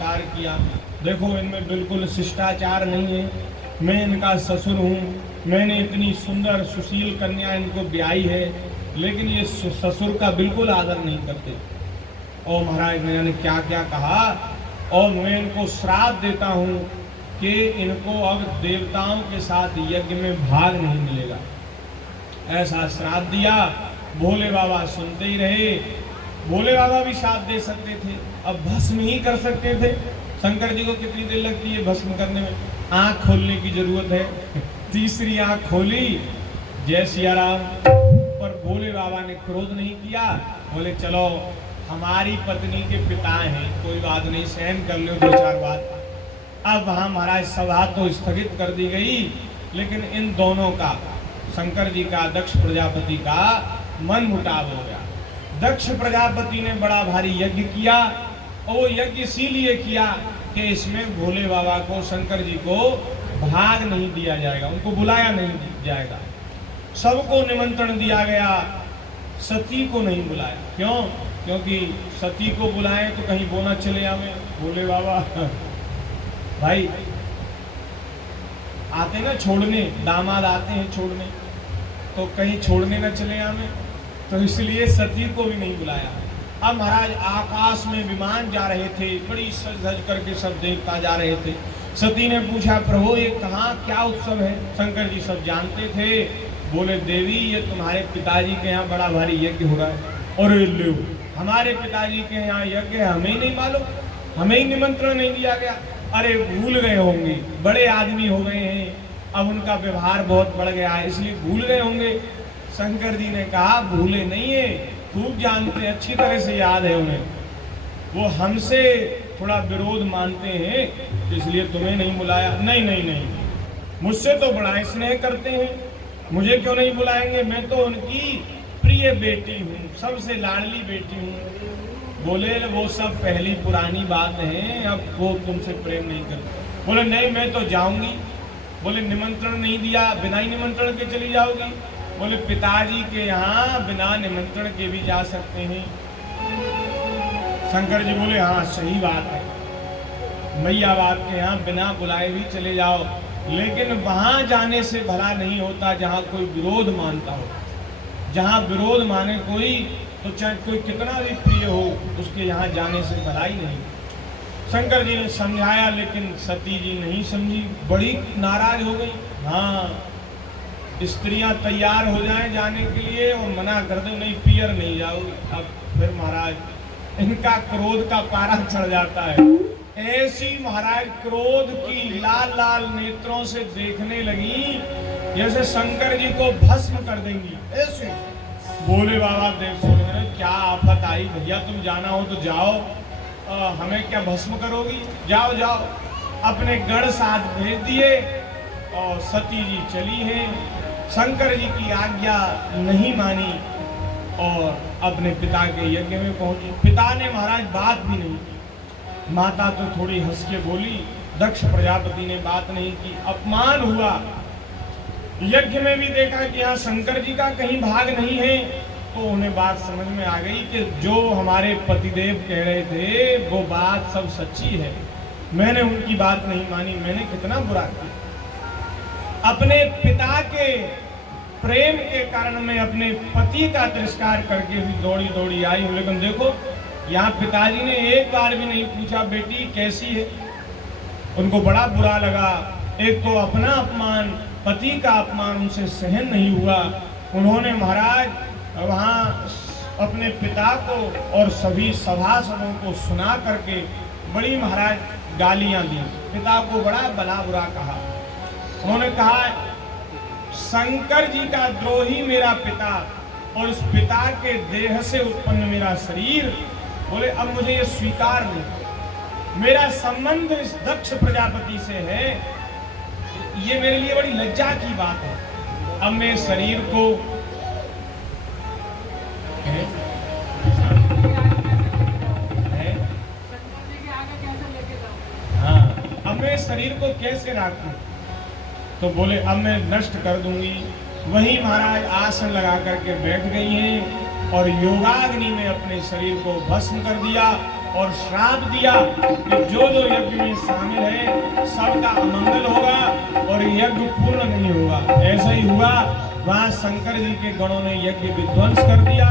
तिरस्कार किया। देखो इनमें बिल्कुल शिष्टाचार नहीं है, मैं इनका ससुर हूँ, मैंने इतनी सुंदर सुशील कन्या इनको ब्याही है, लेकिन ये ससुर का बिल्कुल आदर नहीं करते। और महाराज मैंने क्या क्या कहा, और मैं इनको श्राप देता हूँ कि इनको अब देवताओं के साथ यज्ञ में भाग नहीं मिलेगा। ऐसा श्राप दिया। भोले बाबा सुनते ही रहे। भोले बाबा भी श्राप दे सकते थे, अब भस्म ही कर सकते थे। शंकर जी को कितनी देर लगती है भस्म करने में, आंख खोलने की जरूरत है। तीसरी आंख खोली, जय सिया राम। पर भोले बाबा ने क्रोध नहीं किया, बोले चलो हमारी पत्नी के पिता हैं, कोई बात नहीं, सहन कर लो दो चार बात। अब वहां महाराज सभा तो स्थगित कर दी गई, लेकिन इन दोनों का, शंकर जी का दक्ष प्रजापति का मन मुटाव हो गया। दक्ष प्रजापति ने बड़ा भारी यज्ञ किया, और वो यज्ञ इसीलिए किया कि इसमें भोले बाबा को, शंकर जी को भाग नहीं दिया जाएगा, उनको बुलाया नहीं जाएगा। सबको निमंत्रण दिया गया, सती को नहीं बुलाया। क्यों? क्योंकि सती को बुलाएं तो कहीं वो न चले आवे। भोले बाबा भाई आते ना छोड़ने, दामाद आते हैं छोड़ने, तो कहीं छोड़ने न चले आवे, तो इसलिए सती को भी नहीं बुलाया। अब महाराज आकाश में विमान जा रहे थे, बड़ी सज धज करके सब देवता जा रहे थे। सती ने पूछा, प्रभु ये कहाँ क्या उत्सव है? शंकर जी सब जानते थे। बोले, देवी ये तुम्हारे पिताजी के यहाँ बड़ा भारी यज्ञ हो रहा है। और लो, हमारे पिताजी के यहाँ यज्ञ है, हमें ही नहीं मालूम, हमें ही निमंत्रण नहीं दिया गया। अरे भूल गए होंगे, बड़े आदमी हो गए हैं, अब उनका व्यवहार बहुत बढ़ गया है, इसलिए भूल गए होंगे। शंकर जी ने कहा, भूले नहीं है, खूब जानते, अच्छी तरह से याद है उन्हें। वो हमसे थोड़ा विरोध मानते हैं, इसलिए तुम्हें नहीं बुलाया। नहीं नहीं नहीं, मुझसे तो बड़ा स्नेह करते हैं, मुझे क्यों नहीं बुलाएंगे? मैं तो उनकी प्रिय बेटी हूँ, सबसे लाडली बेटी हूँ। बोले, वो सब पहली पुरानी बात है, अब वो तुमसे प्रेम नहीं करते। बोले, नहीं मैं तो जाऊंगी। बोले, निमंत्रण नहीं दिया, बिना ही निमंत्रण के चली जाओगी? बोले, पिताजी के यहाँ बिना निमंत्रण के भी जा सकते हैं। शंकर जी बोले, हाँ सही बात है, मैया बाप के यहाँ बिना बुलाए भी चले जाओ, लेकिन वहां जाने से भला नहीं होता जहां कोई विरोध मानता हो। जहां विरोध माने कोई, तो चाहे कोई कितना भी प्रिय हो, उसके यहाँ जाने से भला ही नहीं। शंकर जी ने समझाया, लेकिन सती जी नहीं समझी, बड़ी नाराज हो गई। हाँ, स्त्रियां तैयार हो जाएं जाने के लिए और मना कर दो, नहीं पियर नहीं जाओगी। अब फिर महाराज इनका क्रोध का पारा चढ़ जाता है। ऐसी महाराज क्रोध की लाल लाल नेत्रों से देखने लगी जैसे शंकर जी को भस्म कर देंगी। ऐसे भोले बाबा देव सोच रहे, क्या आफत आई भैया, तुम जाना हो तो जाओ, हमें क्या भस्म करोगी? जाओ जाओ। अपने गढ़ साथ भेज दिए और सती जी चली हैं। शंकर जी की आज्ञा नहीं मानी और अपने पिता के यज्ञ में पहुंची। पिता ने महाराज बात भी नहीं की। माता तो थोड़ी हंस के बोली, दक्ष प्रजापति ने बात नहीं की, अपमान हुआ। यज्ञ में भी देखा कि यहाँ शंकर जी का कहीं भाग नहीं है, तो उन्हें बात समझ में आ गई कि जो हमारे पतिदेव कह रहे थे वो बात सब सच्ची है। मैंने उनकी बात नहीं मानी, मैंने कितना बुरा किया। अपने पिता के प्रेम के कारण मैं अपने पति का तिरस्कार करके भी दौड़ी दौड़ी आई हूँ, लेकिन देखो यहाँ पिताजी ने एक बार भी नहीं पूछा बेटी कैसी है। उनको बड़ा बुरा लगा। एक तो अपना अपमान, पति का अपमान उनसे सहन नहीं हुआ। उन्होंने महाराज वहाँ अपने पिता को और सभी सभासदों को सुना करके बड़ी महाराज गालियां दी। पिता को बड़ा भला बुरा कहा। उन्होंने कहा, शंकर जी का द्रोही मेरा पिता और उस पिता के देह से उत्पन्न मेरा शरीर। बोले, अब मुझे ये स्वीकार नहीं, मेरा संबंध इस दक्ष प्रजापति से है, ये मेरे लिए बड़ी लज्जा की बात है। अब मैं शरीर को हाँ, अब मैं शरीर को कैसे रखूं? तो बोले, अब मैं नष्ट कर दूंगी। वही महाराज आसन लगा करके बैठ गई हैं और योगाग्नि में अपने शरीर को भस्म कर दिया और श्राप दिया कि जो जो सबका अमंगल होगा और यज्ञ पूर्ण नहीं होगा। ऐसा ही हुआ, वहां शंकर जी के गणों ने यज्ञ विध्वंस कर दिया।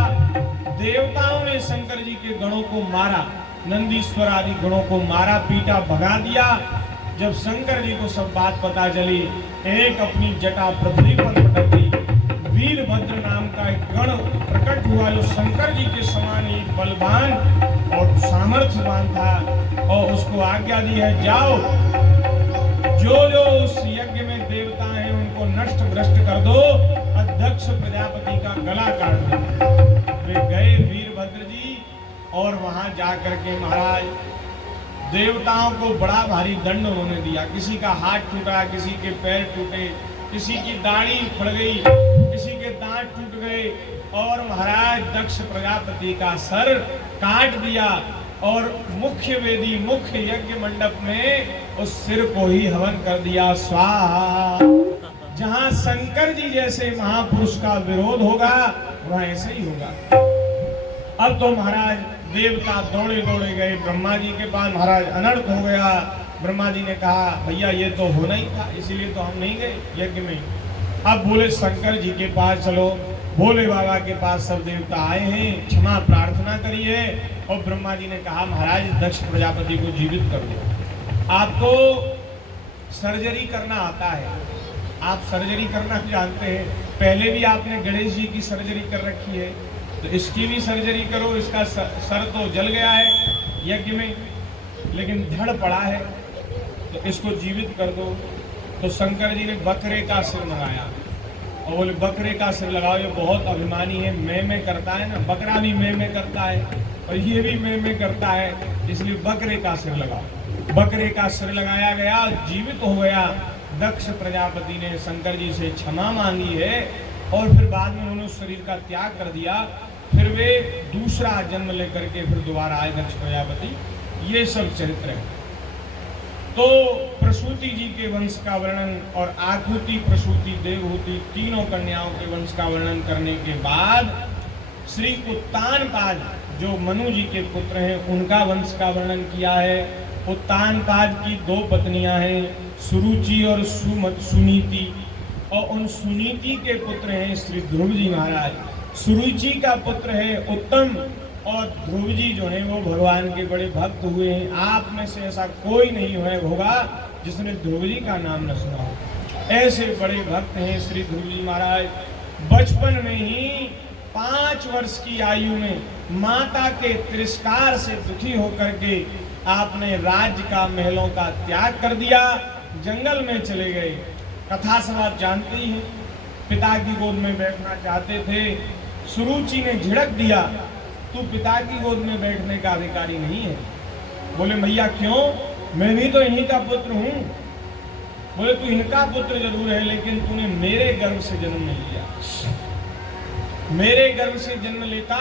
देवताओं ने शंकर जी के गणों को मारा, नंदीश्वर आदि गणों को मारा, पीटा, भगा दिया। जब शंकर जी को सब बात पता चली, एक अपनी जटा पृथ्वी पर पटक दी। वीरभद्र नाम का एक गण प्रकट हुआ जो शंकर जी के समान ही बलवान और सामर्थ्यवान था, और उसको आज्ञा दी है, जाओ जो जो उस यज्ञ में देवता हैं उनको नष्ट भ्रष्ट कर दो, अध्यक्ष प्रजापति का गला काट दो। वे गए वीरभद्र जी, और वहां जाकर के महाराज देवताओं को बड़ा भारी दंड उन्होंने दिया। किसी का हाथ टूटा, किसी के पैर टूटे, किसी की दाढ़ी उखड़ गई, किसी के दांत टूट गए, और महाराज दक्ष प्रजापति का सर काट दिया, और मुख्य वेदी, मुख्य यज्ञ मंडप में उस सिर को ही हवन कर दिया, स्वाहा। जहां शंकर जी जैसे महापुरुष का विरोध होगा, वहां ऐसे ही होगा। अब तो महाराज देवता दौड़े दौड़े गए ब्रह्मा जी के पास, महाराज अनर्थ हो गया। ब्रह्मा जी ने कहा, भैया ये तो होना ही था, इसीलिए तो हम नहीं गए यज्ञ में। अब बोले शंकर जी के पास चलो, भोले बाबा के पास सब देवता आए हैं, क्षमा प्रार्थना करिए। और ब्रह्मा जी ने कहा, महाराज दक्ष प्रजापति को जीवित कर दो। आपको सर्जरी करना आता है, आप सर्जरी करना जानते हैं, पहले भी आपने गणेश जी की सर्जरी कर रखी है, तो इसकी भी सर्जरी करो। इसका सर तो जल गया है यज्ञ में, लेकिन धड़ पड़ा है, तो इसको जीवित कर दो। तो शंकर जी ने बकरे का सिर लगाया, और बोले बकरे का सिर लगाओ, ये बहुत अभिमानी है, मैं करता है ना, बकरा भी मैं करता है, और ये भी मैं करता है, इसलिए बकरे का सिर लगाओ। बकरे का सिर लगाया गया, जीवित हो गया। दक्ष प्रजापति ने शंकर जी से क्षमा मांगी है, और फिर बाद में उन्होंने शरीर का त्याग कर दिया। फिर वे दूसरा जन्म लेकर के फिर दोबारा आए दक्ष प्रजापति। ये सब चरित्र है। तो प्रसूति जी के वंश का वर्णन और आकुति, प्रसूति, देवहूति, तीनों कन्याओं के वंश का वर्णन करने के बाद श्री उत्तानपाद जो मनु जी के पुत्र हैं, उनका वंश का वर्णन किया है। उत्तानपाद की दो पत्नियां हैं, सुरुचि और सुनीति, और उन सुनीति के पुत्र हैं श्री ध्रुव जी महाराज। सुरुचि का पुत्र है उत्तम, और ध्रुव जी जो हैं वो भगवान के बड़े भक्त हुए हैं। आप में से ऐसा कोई नहीं होगा जिसने ध्रुव जी का नाम न सुना हो। ऐसे बड़े भक्त हैं श्री ध्रुव जी महाराज। बचपन में ही 5 वर्ष की आयु में माता के तिरस्कार से दुखी होकर के आपने राज्य का, महलों का त्याग कर दिया, जंगल में चले गए। कथा सब आप जानते ही हैं। पिता की गोद में बैठना चाहते थे, सुरुचि ने झिड़क दिया, तू पिता की गोद में बैठने का अधिकारी नहीं है। बोले भैया क्यों, मैं भी तो इन्हीं का पुत्र हूँ। बोले तू इनका पुत्र जरूर है, लेकिन तूने मेरे गर्भ से जन्म नहीं लिया। मेरे गर्भ से जन्म लेता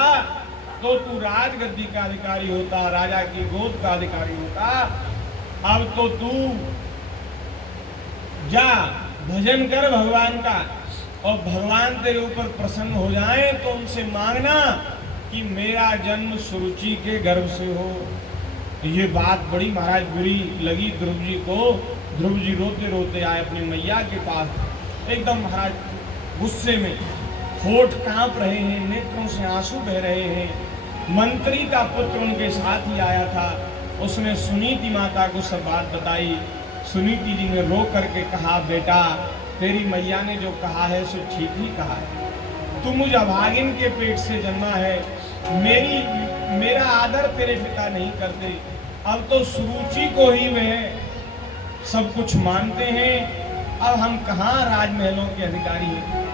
तो तू राजगद्दी का अधिकारी होता, राजा की गोद का अधिकारी होता। अब तो तू जा भजन कर भगवान का, और भगवान तेरे ऊपर प्रसन्न हो जाए तो उनसे मांगना कि मेरा जन्म सुरुचि के गर्भ से हो। ये बात बड़ी महाराज बुरी लगी ध्रुव जी को। ध्रुव जी रोते रोते आए अपनी मैया के पास, एकदम महाराज गुस्से में, होठ कांप रहे हैं, नेत्रों से आंसू बह रहे हैं। मंत्री का पुत्र उनके साथ ही आया था, उसने सुनीति माता को सब बात बताई। सुनीति जी ने रो करके कहा, बेटा तेरी मैया ने जो कहा है सो ठीक ही कहा है। तू मुझ अभागिन के पेट से जन्मा है, मेरा आदर तेरे पिता नहीं करते। अब तो सुरुचि को ही वह सब कुछ मानते हैं, अब हम कहाँ राजमहलों के अधिकारी हैं।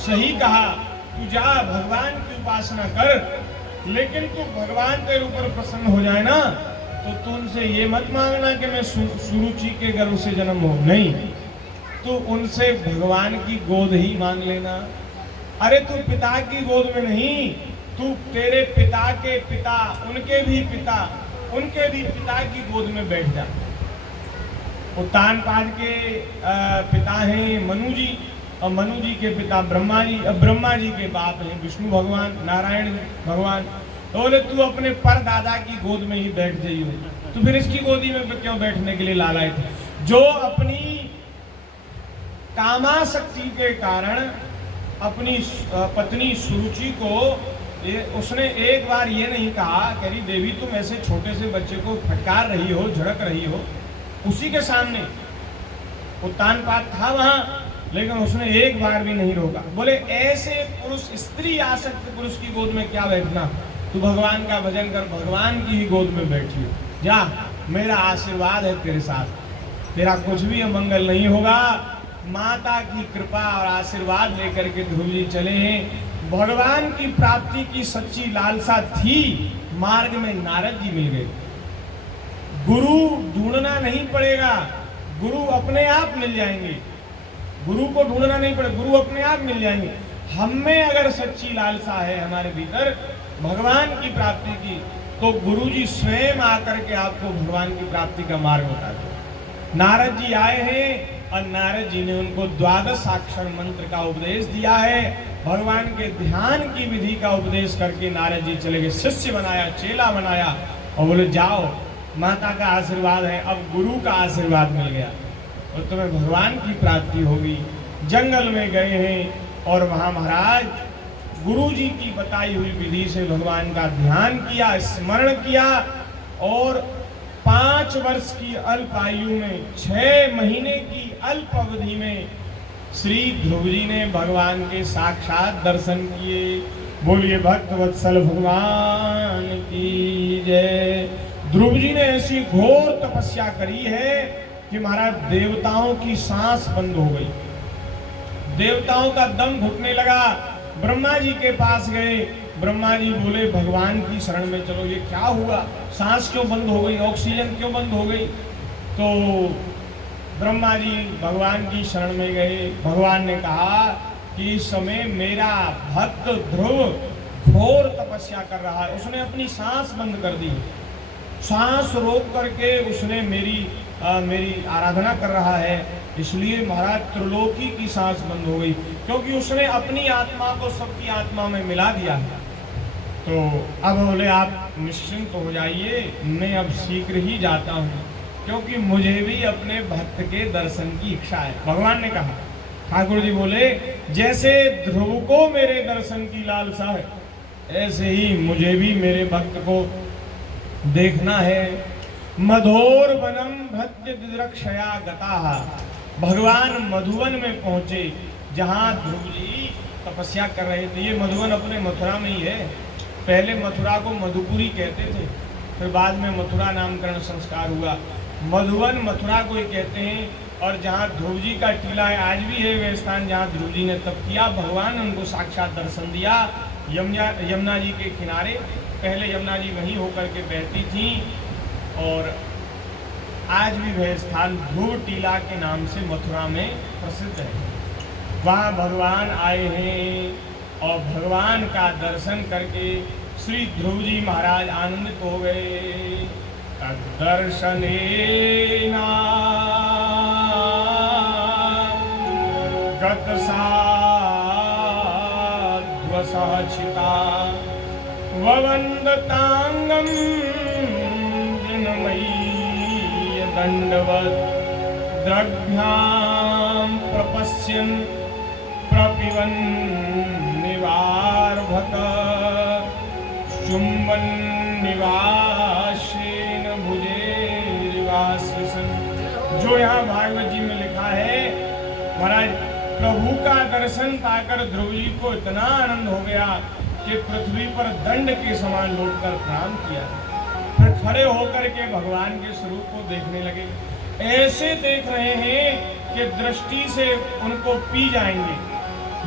सही कहा, तू जा भगवान की उपासना कर, लेकिन तू भगवान तेरे ऊपर प्रसन्न हो जाए ना, तो तू उनसे ये मत मांगना कि मैं सुरुचि के गर्भ से जन्म हो, नहीं, तू उनसे भगवान की गोद ही मांग लेना। अरे तू पिता की गोद में नहीं, तू तेरे पिता के पिता, उनके भी पिता की गोद में बैठ जा। उत्तानपाद के पिता हैं मनु जी, और मनु जी के पिता ब्रह्मा जी, और ब्रह्मा जी के बाप हैं विष्णु भगवान, नारायण भगवान। तो बोले तू अपने परदादा की गोद में ही बैठ जाइयो, तो फिर इसकी गोदी में क्यों बैठने के लिए लालायत है। जो अपनी कामासक्ति के कारण अपनी पत्नी सुरुचि को उसने एक बार ये नहीं कहा कि अरे देवी तुम ऐसे छोटे से बच्चे को फटकार रही हो, झड़क रही हो, उसी के सामने उत्तान पात था वहां, लेकिन उसने एक बार भी नहीं रोका। बोले ऐसे पुरुष, स्त्री आसक्त पुरुष की गोद में क्या बैठना, तू भगवान का भजन कर, भगवान की ही गोद में बैठी हो, जा, मेरा आशीर्वाद है तेरे साथ, तेरा कुछ भी अमंगल नहीं होगा। माता की कृपा और आशीर्वाद लेकर के ध्रुव जी चले हैं। भगवान की प्राप्ति की सच्ची लालसा थी, मार्ग में नारद जी मिल गए। गुरु ढूंढना नहीं पड़ेगा, गुरु अपने आप मिल जाएंगे, गुरु को ढूंढना नहीं पड़ेगा, गुरु अपने आप मिल जाएंगे। हम में अगर सच्ची लालसा है हमारे भीतर भगवान की प्राप्ति की, तो गुरु जी स्वयं आकर के आपको भगवान की प्राप्ति का मार्ग बता दो। नारद जी आए हैं और नारद जी ने उनको 12 अक्षर मंत्र का उपदेश दिया है। भगवान के ध्यान की विधि का उपदेश करके नारद जी चले गए, शिष्य बनाया, चेला बनाया और बोले जाओ, माता का आशीर्वाद है, अब गुरु का आशीर्वाद मिल गया और तुम्हें भगवान की प्राप्ति होगी। जंगल में गए हैं और वहां महाराज गुरु जी की बताई हुई विधि से भगवान का ध्यान किया, स्मरण किया और 5 वर्ष की अल्प आयु में 6 महीने की अल्प अवधि में श्री ध्रुव जी ने भगवान के साक्षात दर्शन किए। बोलिए भक्त वत्सल भगवान की जय। ध्रुव जी ने ऐसी घोर तपस्या करी है कि महाराज देवताओं की सांस बंद हो गई, देवताओं का दम घुटने लगा। ब्रह्मा जी के पास गए, ब्रह्मा जी बोले भगवान की शरण में चलो। ये क्या हुआ, सांस क्यों बंद हो गई, ऑक्सीजन क्यों बंद हो गई? तो ब्रह्मा जी भगवान की शरण में गए। भगवान ने कहा कि इस समय मेरा भक्त ध्रुव घोर तपस्या कर रहा है, उसने अपनी सांस बंद कर दी, सांस रोक करके उसने मेरी आराधना कर रहा है, इसलिए महाराज त्रिलोकी की सांस बंद हो गई, क्योंकि उसने अपनी आत्मा को सबकी आत्मा में मिला दिया है। तो अब बोले आप निश्चिंत हो जाइए, मैं अब शीघ्र ही जाता हूँ, क्योंकि मुझे भी अपने भक्त के दर्शन की इच्छा है। भगवान ने कहा, ठाकुर जी बोले जैसे ध्रुव को मेरे दर्शन की लालसा है, ऐसे ही मुझे भी मेरे भक्त को देखना है। मधोर वनम भृत्य दिदृक्षया गताहा। भगवान मधुवन में पहुंचे, जहां ध्रुव जी तपस्या कर रहे थे। ये मधुवन अपने मथुरा में ही है। पहले मथुरा को मधुपुरी कहते थे, फिर बाद में मथुरा नामकरण संस्कार हुआ। मधुवन मथुरा को ही कहते हैं। और जहाँ ध्रुव जी का टीला है, आज भी है वे स्थान जहाँ ध्रुव जी ने तप किया। भगवान ने उनको साक्षात दर्शन दिया यमुना जी के किनारे। पहले यमुना जी वहीं होकर के बहती थी और आज भी वह स्थान ध्रुव टीला के नाम से मथुरा में प्रसिद्ध है। वहाँ भगवान आए हैं और भगवान का दर्शन करके श्री ध्रुव जी महाराज आनंदित हो गए। तद्दर्शनेना गतसाध्वसहचिता ववन्दतांगं जिनमयी दण्डवत् द्रग्भ्यां प्रपश्यन् प्रपिबन् निवार्भक चुम्बन् निवासेन भुजेरिवासिसन। जो यहाँ भागवत जी में लिखा है, महाराज प्रभु का दर्शन पाकर ध्रुव जी को इतना आनंद हो गया कि पृथ्वी पर दंड के समान लौटकर प्रणाम किया, फिर खड़े होकर के भगवान के स्वरूप को देखने लगे। ऐसे देख रहे हैं कि दृष्टि से उनको पी जाएंगे,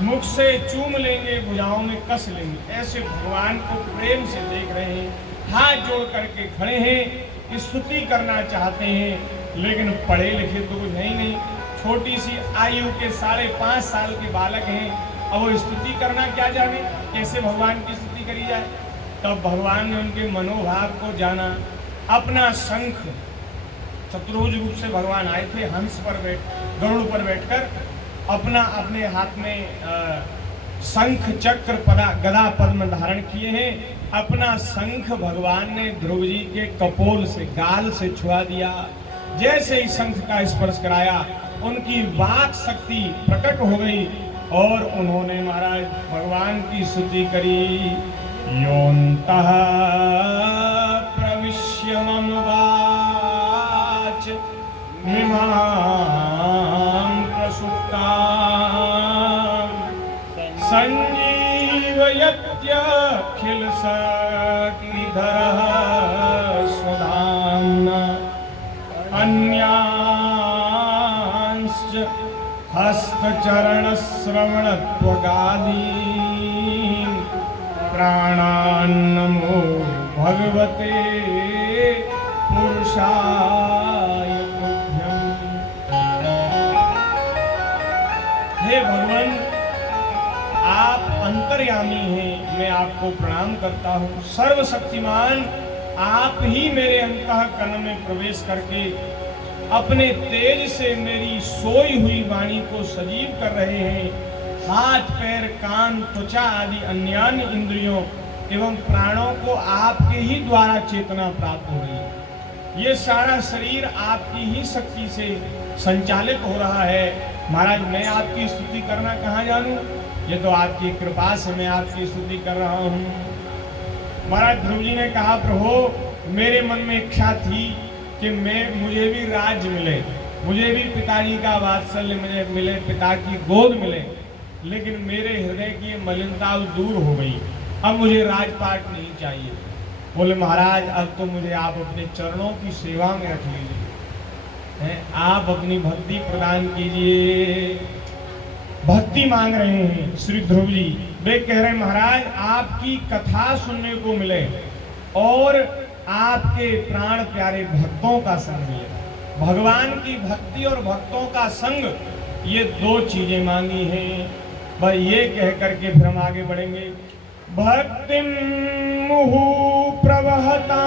मुख से चूम लेंगे, भुजाओं में कस लेंगे। ऐसे भगवान को प्रेम से देख रहे हैं, हाथ जोड़ करके खड़े हैं, स्तुति करना चाहते हैं, लेकिन पढ़े लिखे तो कुछ है ही नहीं। छोटी सी आयु के 5.5 साल के बालक हैं, अब वो स्तुति करना क्या जाने, कैसे भगवान की स्तुति करी जाए। तब भगवान ने उनके मनोभाव को जाना। अपना शंख, चतुर्भुज रूप से भगवान आए थे, हंस पर गरुड़ पर बैठकर अपने हाथ में शंख चक्र गदा पद्म धारण किए हैं। अपना शंख भगवान ने ध्रुव जी के कपोल से, गाल से छुआ दिया। जैसे ही शंख का स्पर्श कराया उनकी वाक शक्ति प्रकट हो गई और उन्होंने महाराज भगवान की स्तुति करी। योऽन्तः प्रविश्य मम वाच इमां प्रसुप्तां संजीवयत्यखिल शक्तिधरः स्वधाम्ना अन्यांश्च हस्तचरणश्रवणत्वगादीन् प्राणान्नमो भगवते पुरुषाय तुभ्यम्। हे भगवान, आप अंतर्यामी हैं, मैं आपको प्रणाम करता हूँ। सर्वशक्तिमान आप ही मेरे अंतःकरण में प्रवेश करके अपने तेज से मेरी सोई हुई वाणी को सजीव कर रहे हैं। हाथ, पैर, कान, त्वचा आदि अन्यान्य इंद्रियों एवं प्राणों को आपके ही द्वारा चेतना प्राप्त हो रही है। ये सारा शरीर आपकी ही शक्ति से संचालित हो रहा है। महाराज, मैं आपकी स्तुति करना कहाँ जानूं? ये तो आपकी कृपा से मैं आपकी स्तुति कर रहा हूँ। महाराज ध्रुव जी ने कहा, प्रभु मेरे मन में इच्छा थी कि मुझे भी राज्य मिले, मुझे भी पिताजी का वात्सल्य मुझे मिले, पिता की गोद मिले, लेकिन मेरे हृदय की मलिनता दूर हो गई। अब मुझे राजपाट नहीं चाहिए। बोले महाराज, अब तो मुझे आप अपने चरणों की सेवा में रख लीजिए, आप अपनी भक्ति प्रदान कीजिए। भक्ति मांग रहे हैं श्री ध्रुव जी। वे कह रहे हैं महाराज, आपकी कथा सुनने को मिले और आपके प्राण प्यारे भक्तों का संग मिले। भगवान की भक्ति और भक्तों का संग, ये दो चीजें मांगी हैं। बस ये कह करके फिर हम आगे बढ़ेंगे। भक्तिं मुहुः प्रवहता